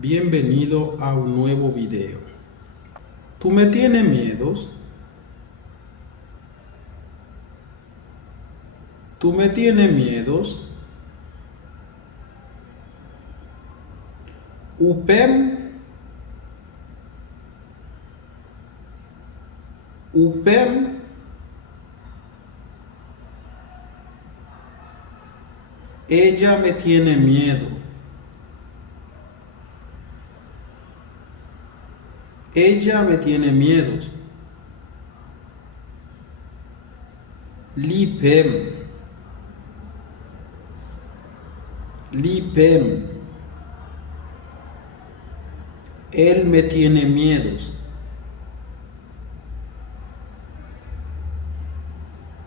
Bienvenido a un nuevo video. ¿Tú me tienes miedos? ¿Tú me tienes miedos? Upem, upem, ella me tiene miedo. Ella me tiene miedos. Lipem, lipem, él me tiene miedos.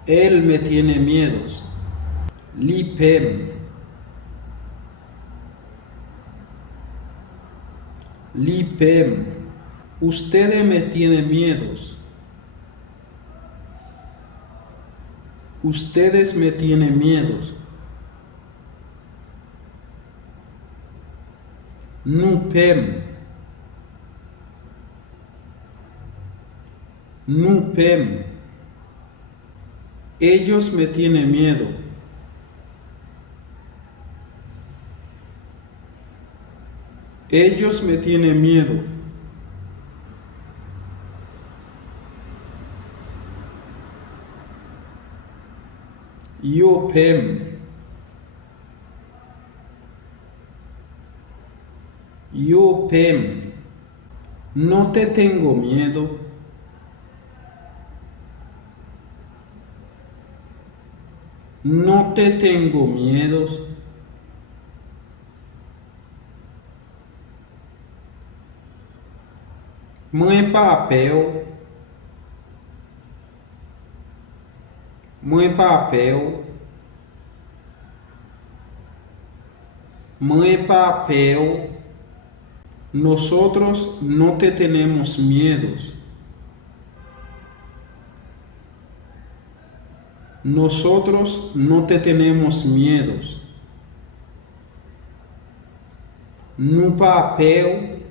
Él me tiene miedos. Lipem, lipem, ustedes me tienen miedos. Ustedes me tienen miedos. Nupem, nupem, ellos me tienen miedo. Ellos me tienen miedo. Yopem, yopem, no te tengo miedo. No te tengo miedos. Mãe papel. Mãe papel. Mãe papel. Nosotros no te tenemos miedos. Nosotros no te tenemos miedos. No papel.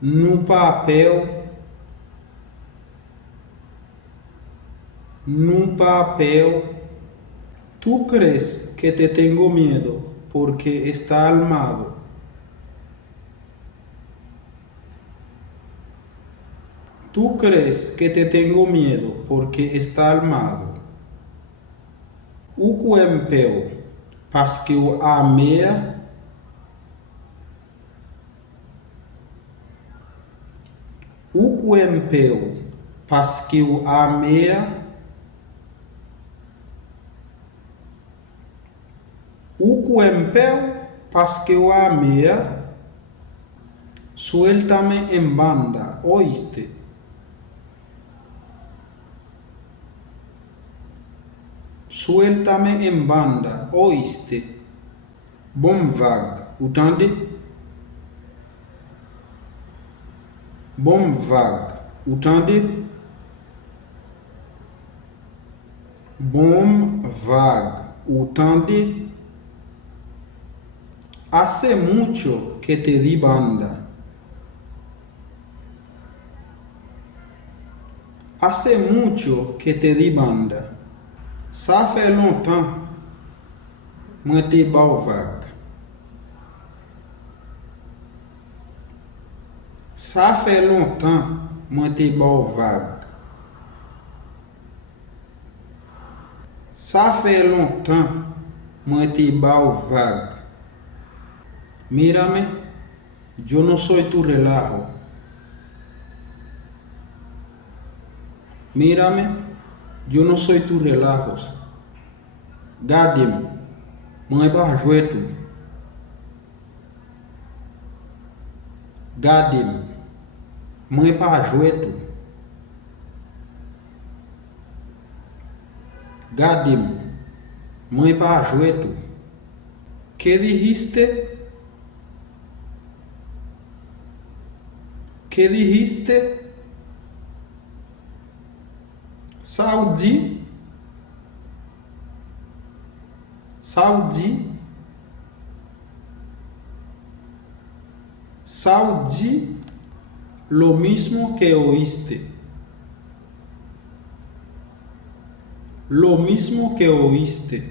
No papel. No papel. ¿Tú crees que te tengo miedo porque está armado? ¿Tú crees que te tengo miedo porque está armado? O cuempeu, parce eu amea. O cuempeu, parce eu amea. O cuempeu, parce eu amea. Suéltame en banda, ¿oíste? Suéltame en banda, ¿oíste? Bom vague, entendez? Bom vague, entendez? Bom vague, entendez? Hace mucho que te di banda. Hace mucho que te di banda. Ça fait longtemps, moi te bau vague. Ça fait longtemps, moi te bau vague. Ça fait longtemps, moi te bau vague. Mírame, yo no soy tu relajo. Mírame, yo no soy tu relajos. Gadim, mãe barjueto. Gadim, mãe barjueto. Gadim, mãe barjueto. ¿Qué dijiste? ¿Qué dijiste? Saudi. Saudi lo mismo que oíste. Lo mismo que oíste.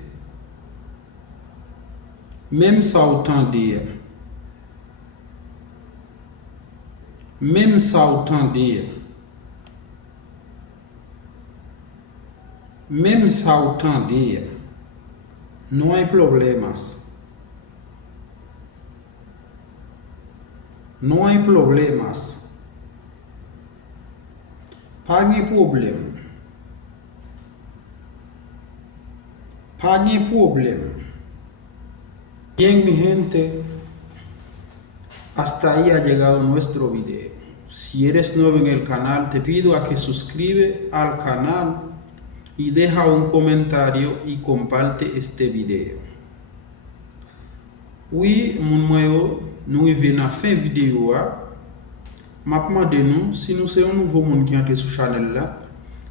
Même ça entendait. Même ça entendait. Même ça entendait. No hay problemas. No hay problemas. Pas de problème. Pas de problème. Bien, mi gente, hasta ahí ha llegado nuestro video. Si eres nuevo en el canal, te pido a que suscribes al canal y deja un comentario y comparte este video. Oui, mon nuevo, nous arrivons à la fin de la vidéo. Demandez-nous si nous sommes un nouveau monde qui entre sur la chaîne là,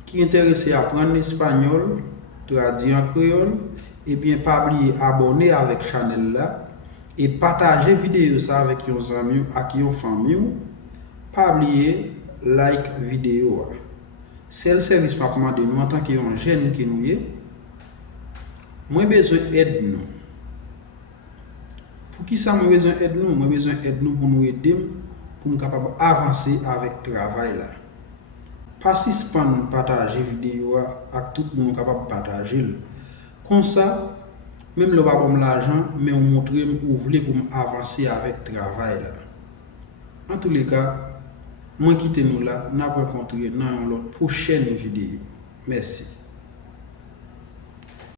qui est intéressé à apprendre l'espagnol, traduire en créole, et bien pas oublier abonner avec la chaîne là et partager la vidéo ça avec vos amis, avec vos familles. Pas oublier like vidéo. C'est le service pour demander nous en tant que jeune qui nous est. Moi besoin d'aide nous. Pour qui ça moi besoin d'aide nous? Moi besoin d'aide nous pour nous aider pour nous capable avancer avec travail là. Pas suspendre partager vidéo avec tout le monde capable partager. Comme ça, même le pas bon l'argent, mais on montre où voulez pour avancer avec travail là. En tous les cas, moi quittez nous là, n'a pas rencontré dans notre prochaine vidéo. Merci.